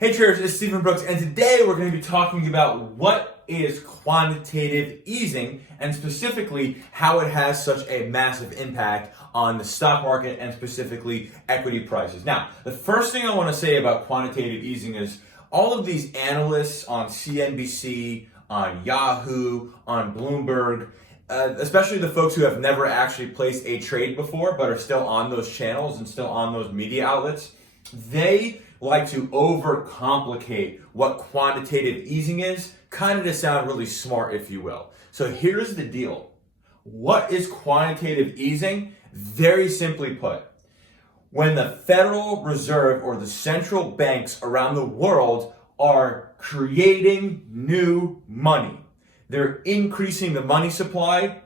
Hey traders, it's Stephen Brooks, and today we're going to be talking about what is quantitative easing and specifically how it has such a massive impact on the stock market and specifically equity prices. Now, the first thing I want to say about quantitative easing is all of these analysts on CNBC, on Yahoo, on Bloomberg, especially the folks who have never actually placed a trade before but are still on those channels and still on those media outlets, they like to overcomplicate what quantitative easing is, kind of to sound really smart, if you will. So here's the deal. What is quantitative easing? Very simply put, when the Federal Reserve or the central banks around the world are creating new money, they're increasing the money supply,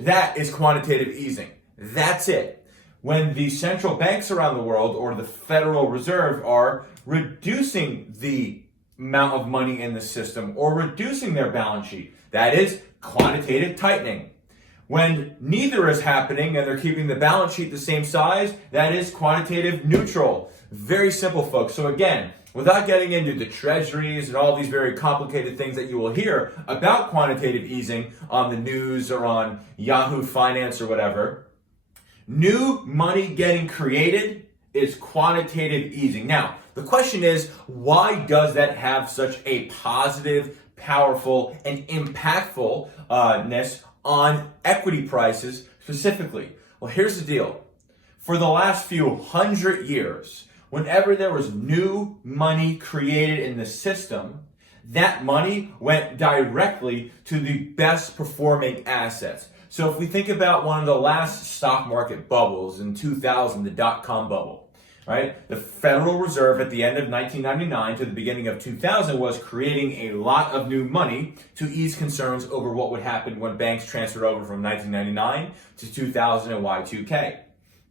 that is quantitative easing. That's it. When the central banks around the world or the Federal Reserve are reducing the amount of money in the system or reducing their balance sheet, that is quantitative tightening. When neither is happening and they're keeping the balance sheet the same size, that is quantitative neutral. Very simple, folks. So again, without getting into the treasuries and all these very complicated things that you will hear about quantitative easing on the news or on Yahoo Finance or whatever, new money getting created is quantitative easing. Now, the question is, why does that have such a positive, powerful, and impactfulness on equity prices specifically? Well, here's the deal. For the last few hundred years, whenever there was new money created in the system, that money went directly to the best performing assets. So if we think about one of the last stock market bubbles in 2000, the dot-com bubble, right? The Federal Reserve at the end of 1999 to the beginning of 2000 was creating a lot of new money to ease concerns over what would happen when banks transferred over from 1999 to 2000 and Y2K,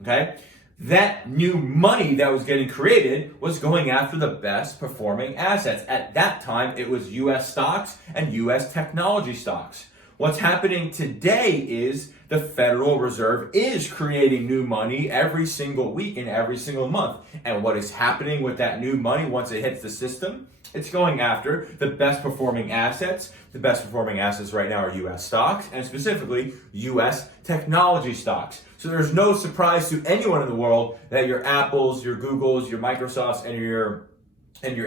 okay? That new money that was getting created was going after the best performing assets. At that time, it was US stocks and US technology stocks. What's happening today is the Federal Reserve is creating new money every single week and every single month. And what is happening with that new money once it hits the system? It's going after the best performing assets. The best performing assets right now are US stocks and specifically US technology stocks. So there's no surprise to anyone in the world that your Apples, your Googles, your Microsofts, and your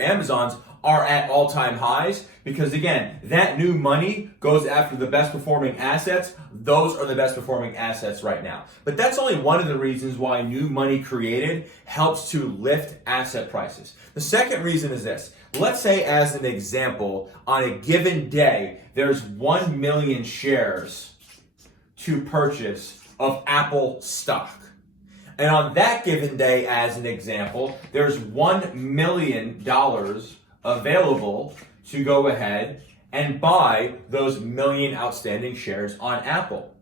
Amazons are at all-time highs because, again, that new money goes after the best performing assets. Those are the best performing assets right now. But that's only one of the reasons why new money created helps to lift asset prices. The second reason is this. Let's say, as an example, on a given day, there's 1 million shares to purchase of Apple stock. And on that given day, as an example, there's $1 million available to go ahead and buy those million outstanding shares on Apple.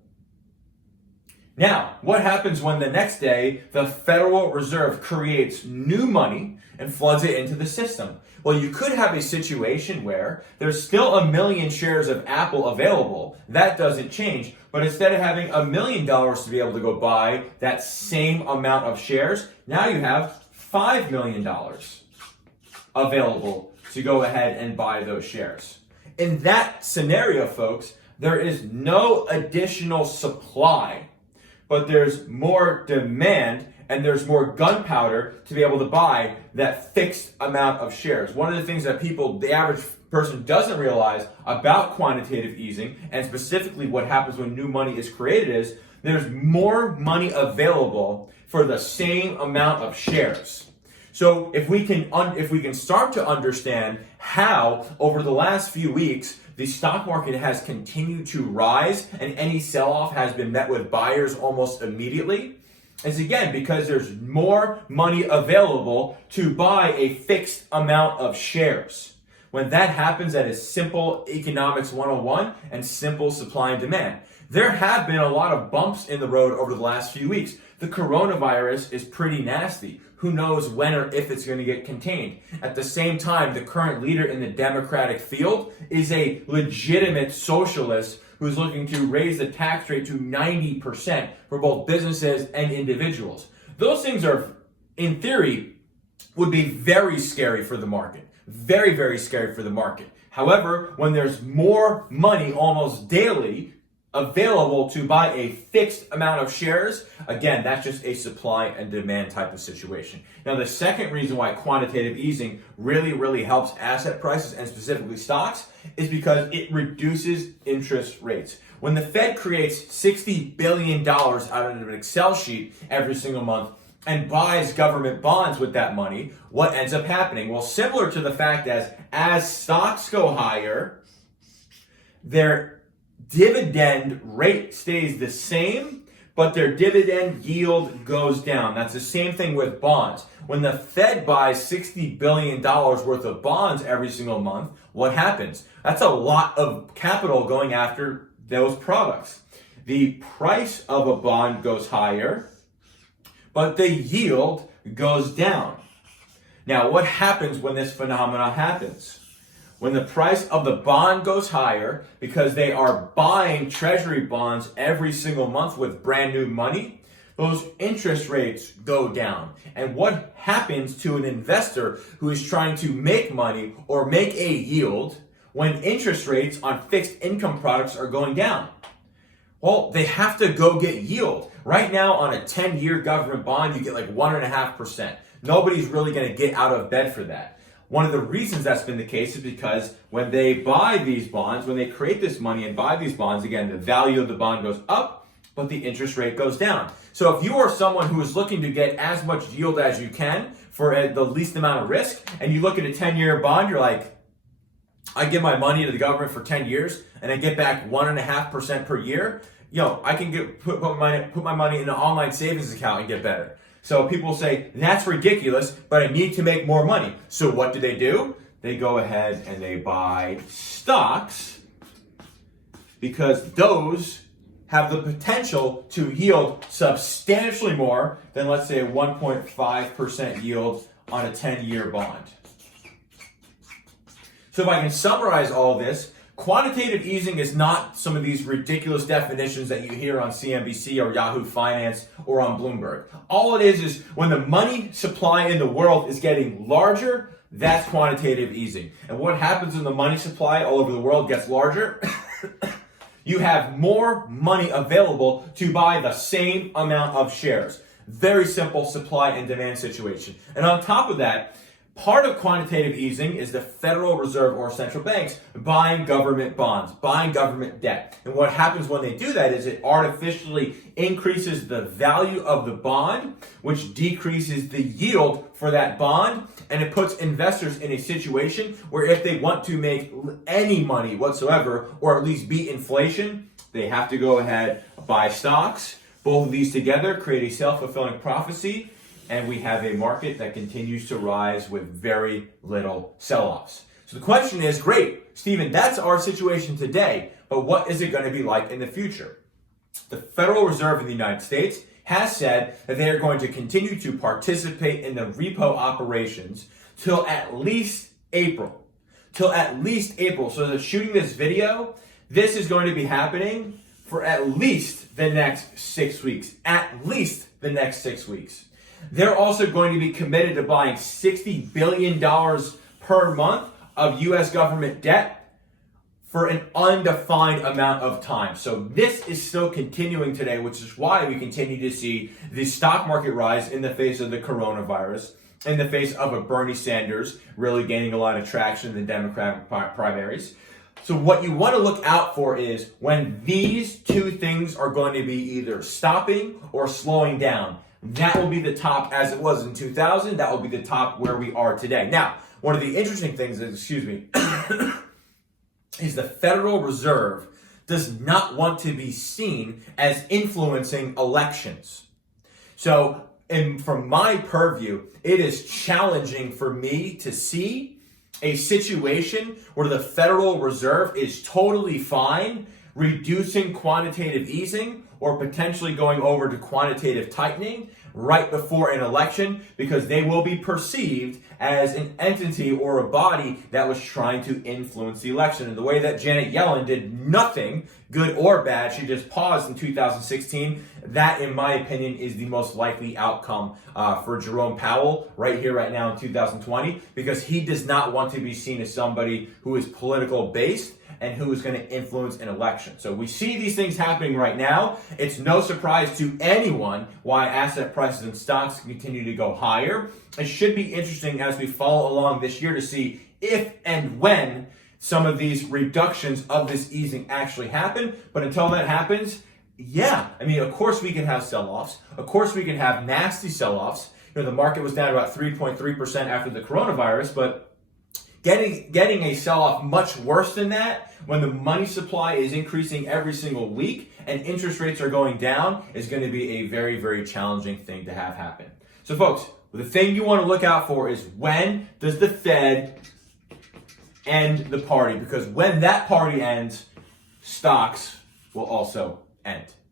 Now, what happens when the next day the Federal Reserve creates new money and floods it into the system? Well, you could have a situation where there's still 1 million shares of Apple available. That doesn't change. But instead of having $1 million to be able to go buy that same amount of shares, now you have $5 million available to go ahead and buy those shares. In that scenario, folks, there is no additional supply, but there's more demand and there's more gunpowder to be able to buy that fixed amount of shares. One of the things that the average person doesn't realize about quantitative easing, and specifically what happens when new money is created, is there's more money available for the same amount of shares. So if we can start to understand how over the last few weeks the stock market has continued to rise and any sell-off has been met with buyers almost immediately, is again because there's more money available to buy a fixed amount of shares. When that happens, that is simple economics 101 and simple supply and demand. There have been a lot of bumps in the road over the last few weeks. The coronavirus is pretty nasty. Who knows when or if it's going to get contained. At the same time, the current leader in the Democratic field is a legitimate socialist who's looking to raise the tax rate to 90% for both businesses and individuals. Those things are, in theory, would be very scary for the market. Very, very scary for the market. However, when there's more money almost daily available to buy a fixed amount of shares, again, that's just a supply and demand type of situation. Now, the second reason why quantitative easing really, really helps asset prices and specifically stocks is because it reduces interest rates. When the Fed creates $60 billion out of an Excel sheet every single month and buys government bonds with that money, what ends up happening? Well, similar to the fact as stocks go higher, their dividend rate stays the same, but their dividend yield goes down. That's the same thing with bonds. When the Fed buys $60 billion worth of bonds every single month, what happens? That's a lot of capital going after those products. The price of a bond goes higher, but the yield goes down. Now, what happens when this phenomenon happens? When the price of the bond goes higher because they are buying treasury bonds every single month with brand new money, those interest rates go down. And what happens to an investor who is trying to make money or make a yield when interest rates on fixed income products are going down? Well, they have to go get yield. Right now on a 10-year government bond, you get like 1.5%. Nobody's really going to get out of bed for that. One of the reasons that's been the case is because when they buy these bonds, when they create this money and buy these bonds, again, the value of the bond goes up, but the interest rate goes down. So if you are someone who is looking to get as much yield as you can for the least amount of risk, and you look at a 10-year bond, you're like, I give my money to the government for 10 years and I get back 1.5% per year, I can put my money in an online savings account and get better. So people say, that's ridiculous, but I need to make more money. So what do? They go ahead and they buy stocks because those have the potential to yield substantially more than, let's say, a 1.5% yield on a 10-year bond. So if I can summarize all this, quantitative easing is not some of these ridiculous definitions that you hear on CNBC or Yahoo Finance or on Bloomberg. All it is when the money supply in the world is getting larger, that's quantitative easing. And what happens when the money supply all over the world gets larger? You have more money available to buy the same amount of shares. Very simple supply and demand situation. And on top of that, part of quantitative easing is the Federal Reserve or central banks buying government bonds, buying government debt. And what happens when they do that is it artificially increases the value of the bond, which decreases the yield for that bond, and it puts investors in a situation where if they want to make any money whatsoever, or at least beat inflation, they have to go ahead, buy stocks. Both of these together create a self-fulfilling prophecy, and we have a market that continues to rise with very little sell-offs. So the question is, great, Stephen, that's our situation today, but what is it going to be like in the future? The Federal Reserve in the United States has said that they are going to continue to participate in the repo operations till at least April. So that shooting this video, this is going to be happening for at least the next 6 weeks. At least the next 6 weeks. They're also going to be committed to buying $60 billion per month of U.S. government debt for an undefined amount of time. So this is still continuing today, which is why we continue to see the stock market rise in the face of the coronavirus, in the face of a Bernie Sanders really gaining a lot of traction in the Democratic primaries. So what you want to look out for is when these two things are going to be either stopping or slowing down. That will be the top as it was in 2000. That will be the top where we are today. Now, one of the interesting things is, is the Federal Reserve does not want to be seen as influencing elections. So, from my purview, it is challenging for me to see a situation where the Federal Reserve is totally fine reducing quantitative easing or potentially going over to quantitative tightening right before an election because they will be perceived as an entity or a body that was trying to influence the election. And the way that Janet Yellen did nothing, good or bad, she just paused in 2016, that, in my opinion, is the most likely outcome for Jerome Powell right here, right now in 2020, because he does not want to be seen as somebody who is political based and who is going to influence an election. So we see these things happening right now. It's no surprise to anyone why asset prices and stocks continue to go higher. It should be interesting as we follow along this year to see if and when some of these reductions of this easing actually happen. But until that happens, yeah, I mean, of course we can have sell-offs. Of course we can have nasty sell-offs. The market was down about 3.3% after the coronavirus, but getting a sell-off much worse than that when the money supply is increasing every single week and interest rates are going down is going to be a very, very challenging thing to have happen. So folks, the thing you want to look out for is when does the Fed end the party? Because when that party ends, stocks will also end.